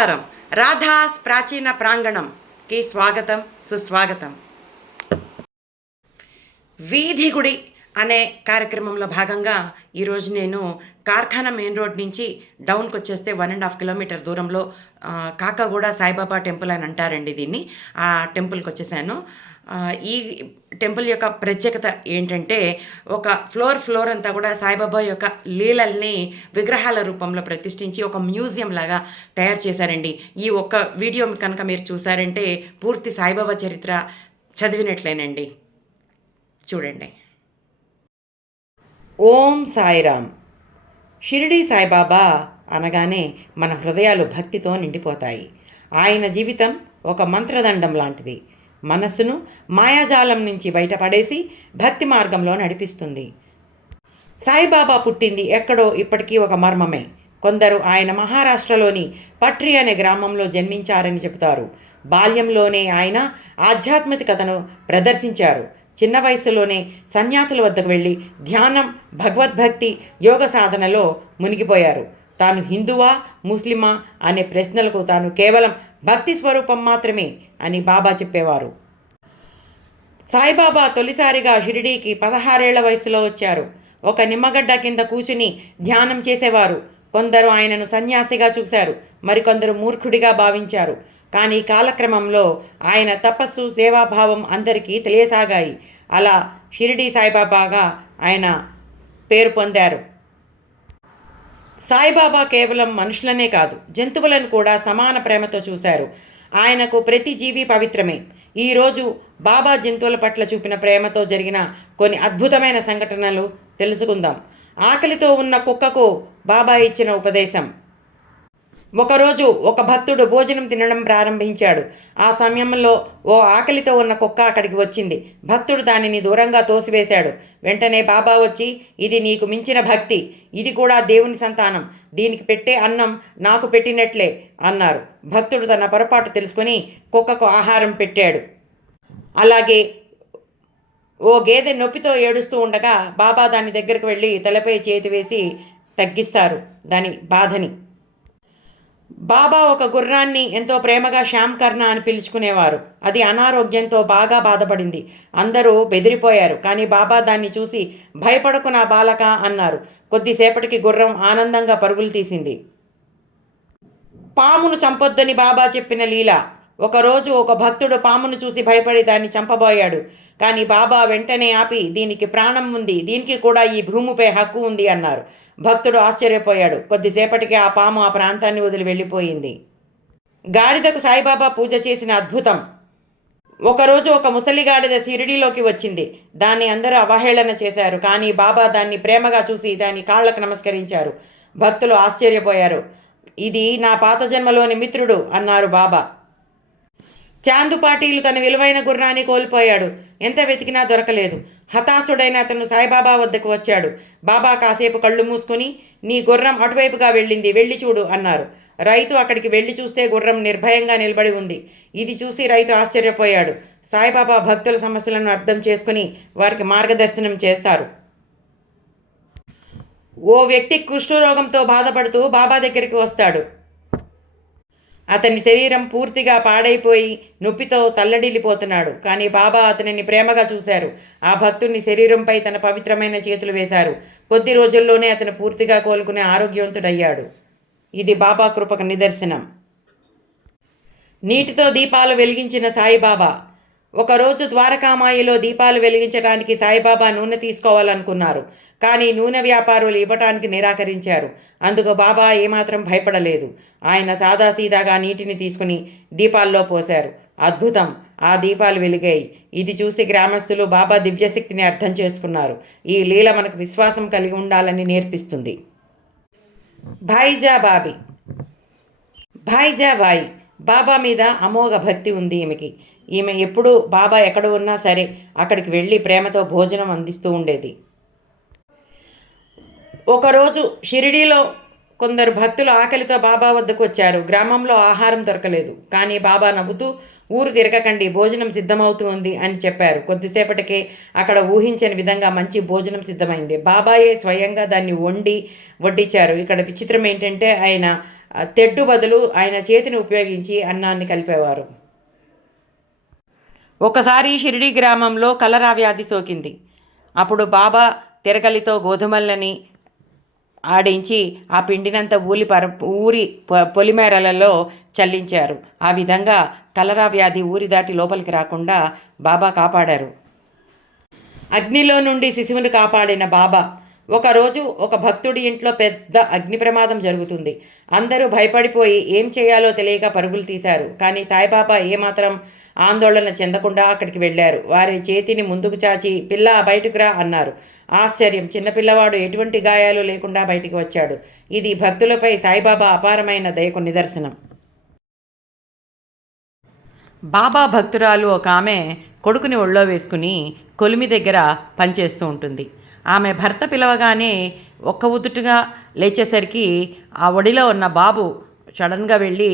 నమస్కారం. రాధాస్ ప్రాచీన ప్రాంగణంకి స్వాగతం, సుస్వాగతం. వీధి గుడి అనే కార్యక్రమంలో భాగంగా ఈరోజు నేను కార్ఖానా మెయిన్ రోడ్ నుంచి డౌన్కి వచ్చేస్తే 1.5 కిలోమీటర్ దూరంలో కాకాగూడ సాయిబాబా టెంపుల్ అని అంటారండి దీన్ని. ఆ టెంపుల్కి వచ్చేసాను. ఈ టెంపుల్ యొక్క ప్రత్యేకత ఏంటంటే, ఒక ఫ్లోర్ అంతా కూడా సాయిబాబా యొక్క లీలల్ని విగ్రహాల రూపంలో ప్రతిష్ఠించి ఒక మ్యూజియం లాగా తయారు చేశారండి. ఈ ఒక్క వీడియో కనుక మీరు చూసారంటే పూర్తి సాయిబాబా చరిత్ర చదివినట్లేనండి. చూడండి. ఓం సాయిరామ్. షిరిడీ సాయిబాబా అనగానే మన హృదయాలు భక్తితో నిండిపోతాయి. ఆయన జీవితం ఒక మంత్రదండం లాంటిది. మనస్సును మాయాజాలం నుంచి బయటపడేసి భక్తి మార్గంలో నడిపిస్తుంది. సాయిబాబా పుట్టింది ఎక్కడో ఇప్పటికీ ఒక మర్మమే. కొందరు ఆయన మహారాష్ట్రలోని పట్రి అనే గ్రామంలో జన్మించారని చెబుతారు. బాల్యంలోనే ఆయన ఆధ్యాత్మికతను ప్రదర్శించారు. చిన్న వయసులోనే సన్యాసుల వద్దకు వెళ్ళి ధ్యానం, భగవద్భక్తి, యోగ సాధనలో మునిగిపోయారు. తాను హిందువా, ముస్లిమా అనే ప్రశ్నలకు తాను కేవలం భక్తి స్వరూపం మాత్రమే అని బాబా చెప్పేవారు. సాయిబాబా తొలిసారిగా షిరిడీకి 16 ఏళ్ల వయసులో వచ్చారు. ఒక నిమ్మగడ్డ కింద కూర్చుని ధ్యానం చేసేవారు. కొందరు ఆయనను సన్యాసిగా చూశారు, మరికొందరు మూర్ఖుడిగా భావించారు. కానీ కాలక్రమంలో ఆయన తపస్సు, సేవాభావం అందరికీ తెలియసాగాయి. అలా షిరిడీ సాయిబాబాగా ఆయన పేరు పొందారు. సాయిబాబా కేవలం మనుషులనే కాదు, జంతువులను కూడా సమాన ప్రేమతో చూశారు. ఆయనకు ప్రతి జీవి పవిత్రమే. ఈరోజు బాబా జంతువుల పట్ల చూపిన ప్రేమతో జరిగిన కొన్ని అద్భుతమైన సంఘటనలు తెలుసుకుందాం. ఆకలితో ఉన్న కుక్కకు బాబా ఇచ్చిన ఉపదేశం. ఒకరోజు ఒక భక్తుడు భోజనం తినడం ప్రారంభించాడు. ఆ సమయంలో ఓ ఆకలితో ఉన్న కుక్క అక్కడికి వచ్చింది. భక్తుడు దానిని దూరంగా తోసివేశాడు. వెంటనే బాబా వచ్చి, ఇది నీకు మించిన భక్తి, ఇది కూడా దేవుని సంతానం, దీనికి పెట్టే అన్నం నాకు పెట్టినట్లే అన్నారు. భక్తుడు తన పొరపాటు తెలుసుకొని కుక్కకు ఆహారం పెట్టాడు. అలాగే ఓ గేదె నొప్పితో ఏడుస్తూ ఉండగా బాబా దాని దగ్గరకు వెళ్ళి తలపై చేతి వేసి తగ్గిస్తారు దాని బాధని. బాబా ఒక గుర్రాన్ని ఎంతో ప్రేమగా శ్యామ్కర్ణ అని పిలుచుకునేవారు. అది అనారోగ్యంతో బాగా బాధపడింది. అందరూ బెదిరిపోయారు. కానీ బాబా దాన్ని చూసి, భయపడకు నా బాలక అన్నారు. కొద్దిసేపటికి గుర్రం ఆనందంగా పరుగులు తీసింది. పామును చంపొద్దని బాబా చెప్పిన లీల. ఒకరోజు ఒక భక్తుడు పామును చూసి భయపడి దాన్ని చంపబోయాడు. కానీ బాబా వెంటనే ఆపి, దీనికి ప్రాణం ఉంది, దీనికి కూడా ఈ భూమిపై హక్కు ఉంది అన్నారు. భక్తుడు ఆశ్చర్యపోయాడు. కొద్దిసేపటికి ఆ పాము ఆ ప్రాంతాన్ని వదిలి వెళ్ళిపోయింది. గాడిదకు సాయిబాబా పూజ చేసిన అద్భుతం. ఒకరోజు ఒక ముసలి గాడిద షిరిడీలోకి వచ్చింది. దాన్ని అందరూ అవహేళన చేశారు. కానీ బాబా దాన్ని ప్రేమగా చూసి దాని కాళ్లకు నమస్కరించారు. భక్తులు ఆశ్చర్యపోయారు. ఇది నా పాత జన్మలోని మిత్రుడు అన్నారు బాబా. చాందు పాటీలు తన విలువైన గుర్రాన్ని కోల్పోయాడు. ఎంత వెతికినా దొరకలేదు. హతాశుడైన అతను సాయిబాబా వద్దకు వచ్చాడు. బాబా కాసేపు కళ్ళు మూసుకొని, నీ గుర్రం అటువైపుగా వెళ్ళింది, వెళ్ళి చూడు అన్నారు. రైతు అక్కడికి వెళ్ళి చూస్తే గుర్రం నిర్భయంగా నిలబడి ఉంది. ఇది చూసి రైతు ఆశ్చర్యపోయాడు. సాయిబాబా భక్తుల సమస్యలను అర్థం చేసుకుని వారికి మార్గదర్శనం చేస్తారు. ఓ వ్యక్తి కుష్ఠరోగంతో బాధపడుతూ బాబా దగ్గరికి వస్తాడు. అతని శరీరం పూర్తిగా పాడైపోయి నొప్పితో తల్లడిల్లిపోతున్నాడు. కానీ బాబా అతనిని ప్రేమగా చూశారు. ఆ భక్తుని శరీరంపై తన పవిత్రమైన చేతులు వేశారు. కొద్ది రోజుల్లోనే అతను పూర్తిగా కోలుకునే ఆరోగ్యవంతుడయ్యాడు. ఇది బాబా కృపకు నిదర్శనం. నీటితో దీపాలు వెలిగించిన సాయిబాబా. ఒకరోజు ద్వారకామాయిలో దీపాలు వెలిగించడానికి సాయిబాబా నూనె తీసుకోవాలనుకున్నారు. కానీ నూనె వ్యాపారులు ఇవ్వటానికి నిరాకరించారు. అందుకు బాబా ఏమాత్రం భయపడలేదు. ఆయన సాదాసీదాగా నీటిని తీసుకుని దీపాల్లో పోశారు. అద్భుతం! ఆ దీపాలు వెలిగాయి. ఇది చూసి గ్రామస్తులు బాబా దివ్యశక్తిని అర్థం చేసుకున్నారు. ఈ లీల మనకు విశ్వాసం కలిగి ఉండాలని నేర్పిస్తుంది. భాయిజాబాయి బాబా మీద అమోఘ భక్తి ఉంది ఈమెకి. ఈమె ఎప్పుడూ బాబా ఎక్కడ ఉన్నా సరే అక్కడికి వెళ్ళి ప్రేమతో భోజనం అందిస్తూ ఉండేది. ఒకరోజు షిరిడీలో కొందరు భక్తులు ఆకలితో బాబా వద్దకు వచ్చారు. గ్రామంలో ఆహారం దొరకలేదు. కానీ బాబా నవ్వుతూ, ఊరు తిరగకండి, భోజనం సిద్ధమవుతూ ఉంది అని చెప్పారు. కొద్దిసేపటికే అక్కడ ఊహించని విధంగా మంచి భోజనం సిద్ధమైంది. బాబాయే స్వయంగా దాన్ని వడ్డించారు. ఇక్కడ విచిత్రం ఏంటంటే ఆయన తెడ్డు బదులు ఆయన చేతిని ఉపయోగించి అన్నాన్ని కలిపేవారు. ఒకసారి షిరిడి గ్రామంలో కలరా వ్యాధి సోకింది. అప్పుడు బాబా తిరగలితో గోధుమలని ఆడించి ఆ పిండినంతా ఊరి పొలిమేరలలో చల్లించారు. ఆ విధంగా కలరా వ్యాధి ఊరి దాటి లోపలికి రాకుండా బాబా కాపాడారు. అగ్నిలో నుండి శిశువును కాపాడిన బాబా. ఒకరోజు ఒక భక్తుడి ఇంట్లో పెద్ద అగ్ని ప్రమాదం జరుగుతుంది. అందరూ భయపడిపోయి ఏం చేయాలో తెలియక పరుగులు తీశారు. కానీ సాయిబాబా ఏమాత్రం ఆందోళన చెందకుండా అక్కడికి వెళ్ళారు. వారి చేతిని ముందుకు చాచి, పిల్ల బయటకు రా అన్నారు. ఆశ్చర్యం, చిన్నపిల్లవాడు ఎటువంటి గాయాలు లేకుండా బయటికి వచ్చాడు. ఇది భక్తులపై సాయిబాబా అపారమైన దయకు నిదర్శనం. బాబా భక్తురాలు ఒక ఆమె కొడుకుని ఒళ్ళో వేసుకుని కొలిమి దగ్గర పనిచేస్తూ ఉంటుంది. ఆమె భర్త పిలవగానే ఒక్క ఉదుటుగా లేచేసరికి ఆ ఒడిలో ఉన్న బాబు సడన్గా వెళ్ళి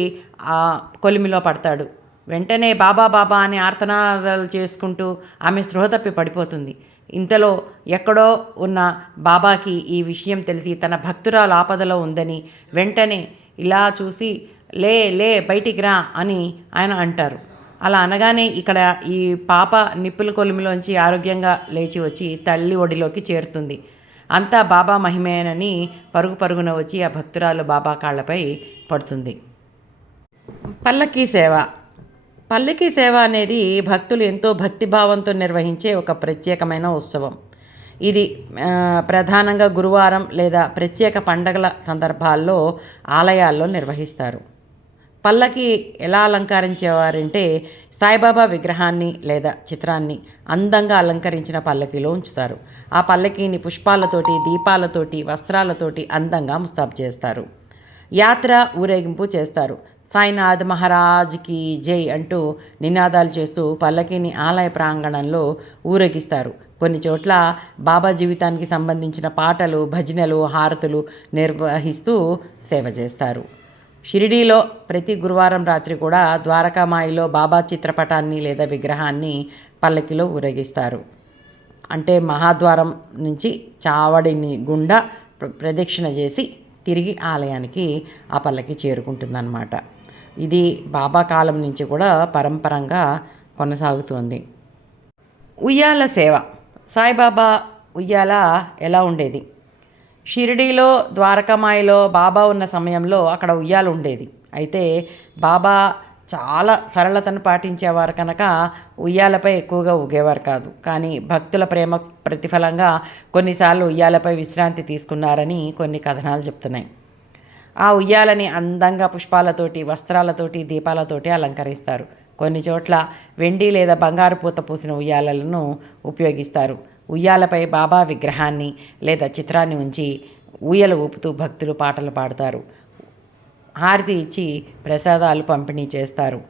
ఆ కొలిమిలో పడతాడు. వెంటనే బాబా బాబా అని ఆర్తనాదాలు చేసుకుంటూ ఆమె స్పృహ తప్పి పడిపోతుంది. ఇంతలో ఎక్కడో ఉన్న బాబాకి ఈ విషయం తెలిసి తన భక్తురాలు ఆపదలో ఉందని వెంటనే ఇలా చూసి, లే లే బయటికి రా అని ఆయన అంటారు. అలా అనగానే ఇక్కడ ఈ పాప నిప్పుల కొలిమిలోంచి ఆరోగ్యంగా లేచి వచ్చి తల్లి ఒడిలోకి చేరుతుంది. అంతా బాబా మహిమేనని పరుగు పరుగున వచ్చి ఆ భక్తురాలు బాబా కాళ్ళపై పడుతుంది. పల్లకీ సేవ. పల్లకీ సేవ అనేది భక్తులు ఎంతో భక్తిభావంతో నిర్వహించే ఒక ప్రత్యేకమైన ఉత్సవం. ఇది ప్రధానంగా గురువారం లేదా ప్రత్యేక పండగల సందర్భాల్లో ఆలయాల్లో నిర్వహిస్తారు. పల్లకి ఎలా అలంకరించేవారంటే సాయిబాబా విగ్రహాన్ని లేదా చిత్రాన్ని అందంగా అలంకరించిన పల్లకీలో ఉంచుతారు. ఆ పల్లకీని పుష్పాలతోటి, దీపాలతోటి, వస్త్రాలతోటి అందంగా ముస్తాబు చేస్తారు. యాత్ర, ఊరేగింపు చేస్తారు. సాయినాథ్ మహారాజ్కి జై అంటూ నినాదాలు చేస్తూ పల్లకీని ఆలయ ప్రాంగణంలో ఊరేగిస్తారు. కొన్ని చోట్ల బాబా జీవితానికి సంబంధించిన పాటలు, భజనలు, హారతులు నిర్వహిస్తూ సేవ చేస్తారు. షిరిడీలో ప్రతి గురువారం రాత్రి కూడా ద్వారకామాయిలో బాబా చిత్రపటాన్ని లేదా విగ్రహాన్ని పల్లకిలో ఊరేగిస్తారు. అంటే మహాద్వారం నుంచి చావడిని గుండా ప్రదక్షిణ చేసి తిరిగి ఆలయానికి ఆ పల్లకి చేరుకుంటుందన్నమాట. ఇది బాబా కాలం నుంచి కూడా పరంపరంగా కొనసాగుతుంది. ఉయ్యాల సేవ. సాయిబాబా ఉయ్యాల ఎలా ఉండేది? షిరిడీలో ద్వారకామాయిలో బాబా ఉన్న సమయంలో అక్కడ ఉయ్యాల ఉండేది. అయితే బాబా చాలా సరళతను పాటించేవారు కనుక ఉయ్యాలపై ఎక్కువగా ఊగేవారు కాదు. కానీ భక్తుల ప్రేమ ప్రతిఫలంగా కొన్నిసార్లు ఉయ్యాలపై విశ్రాంతి తీసుకున్నారని కొన్ని కథనాలు చెప్తున్నాయి. ఆ ఉయ్యాలని అందంగా పుష్పాలతోటి, వస్త్రాలతోటి, దీపాలతోటి అలంకరిస్తారు. కొన్ని చోట్ల వెండి లేదా బంగారు పూత పూసిన ఉయ్యాలలను ఉపయోగిస్తారు. ఉయ్యాలపై బాబా విగ్రహాన్ని లేదా చిత్రాన్ని ఉంచి ఊయల ఊపుతూ భక్తులు పాటలు పాడతారు. హారతి ఇచ్చి ప్రసాదాలు పంపిణీ చేస్తారు.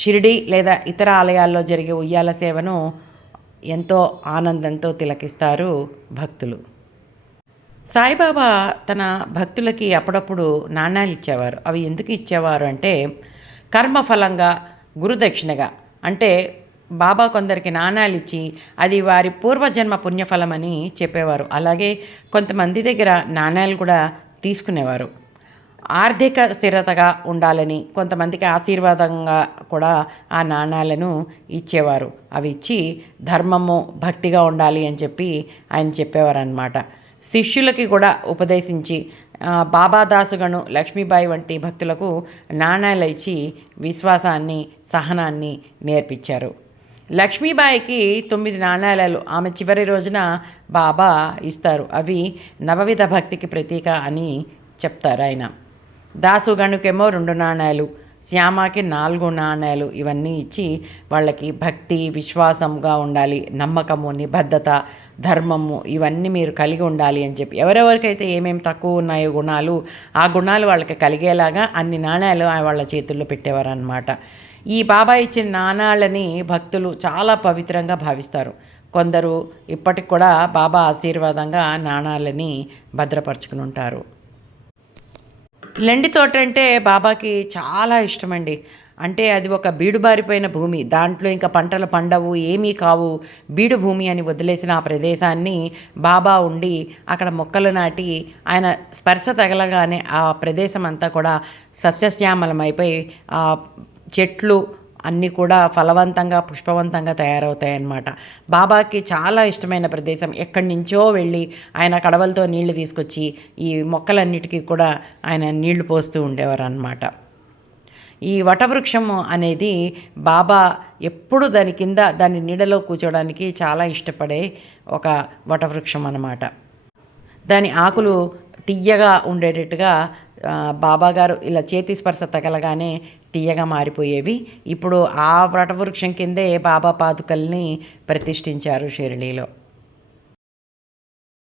షిరిడి లేదా ఇతర ఆలయాల్లో జరిగే ఉయ్యాల సేవను ఎంతో ఆనందంతో తిలకిస్తారు భక్తులు. సాయిబాబా తన భక్తులకి అప్పుడప్పుడు నాణ్యాలు ఇచ్చేవారు. అవి ఎందుకు ఇచ్చేవారు అంటే కర్మఫలంగా, గురుదక్షిణగా. అంటే బాబా కొందరికి నాణ్యాలు ఇచ్చి అది వారి పూర్వజన్మ పుణ్యఫలమని చెప్పేవారు. అలాగే కొంతమంది దగ్గర నాణ్యాలు కూడా తీసుకునేవారు. ఆర్థిక స్థిరతగా ఉండాలని, కొంతమందికి ఆశీర్వాదంగా కూడా ఆ నాణ్యాలను ఇచ్చేవారు. అవి ఇచ్చి ధర్మము, భక్తిగా ఉండాలి అని చెప్పి ఆయన చెప్పేవారు అన్నమాట. శిష్యులకి కూడా ఉపదేశించి బాబాదాసుగను, లక్ష్మీబాయి వంటి భక్తులకు నాణ్యాలు ఇచ్చి విశ్వాసాన్ని, సహనాన్ని నేర్పించారు. లక్ష్మీబాయికి 9 నాణ్యాలు ఆమె చివరి రోజున బాబా ఇస్తారు. అవి నవవిధ భక్తికి ప్రతీక అని చెప్తారు ఆయన. దాసుగణుకేమో 2 నాణ్యాలు, శ్యామకి 4 నాణ్యాలు ఇవన్నీ ఇచ్చి వాళ్ళకి భక్తి, విశ్వాసంగా ఉండాలి, నమ్మకము, నిబద్ధత, ధర్మము ఇవన్నీ మీరు కలిగి ఉండాలి అని చెప్పి ఎవరెవరికైతే ఏమేమి తక్కువ ఉన్నాయో గుణాలు, ఆ గుణాలు వాళ్ళకి కలిగేలాగా అన్ని నాణ్యాలు వాళ్ళ చేతుల్లో పెట్టేవారు అన్నమాట. ఈ బాబా ఇచ్చిన నాణ్యాలని భక్తులు చాలా పవిత్రంగా భావిస్తారు. కొందరు ఇప్పటికి కూడా బాబా ఆశీర్వాదంగా నాణ్యాలని భద్రపరుచుకుని ఉంటారు. లెండి తోట అంటే బాబాకి చాలా ఇష్టమండి. అంటే అది ఒక బీడుబారిపోయిన భూమి. దాంట్లో ఇంకా పంటలు పండవు, ఏమీ కావు. బీడు భూమి అని వదిలేసిన ఆ ప్రదేశాన్ని బాబా ఉండి అక్కడ మొక్కలు నాటి ఆయన స్పర్శ తగలగానే ఆ ప్రదేశం అంతా కూడా సస్యశ్యామలమైపోయి ఆ చెట్లు అన్నీ కూడా ఫలవంతంగా, పుష్పవంతంగా తయారవుతాయన్నమాట. బాబాకి చాలా ఇష్టమైన ప్రదేశం. ఎక్కడి నుంచో వెళ్ళి ఆయన కడవలతో నీళ్లు తీసుకొచ్చి ఈ మొక్కలన్నిటికీ కూడా ఆయన నీళ్లు పోస్తూ ఉండేవారన్నమాట. ఈ వటవృక్షం అనేది బాబా ఎప్పుడు దాని కింద దాని నీడలో కూర్చోవడానికి చాలా ఇష్టపడే ఒక వటవృక్షం అన్నమాట. దాని ఆకులు తియ్యగా ఉండేటట్టుగా బాబాగారు ఇలా చేతి స్పర్శ తగలగానే తియ్యగా మారిపోయేవి. ఇప్పుడు ఆ వటవృక్షం కిందే బాబా పాదుకల్ని ప్రతిష్ఠించారు షిరిడీలో.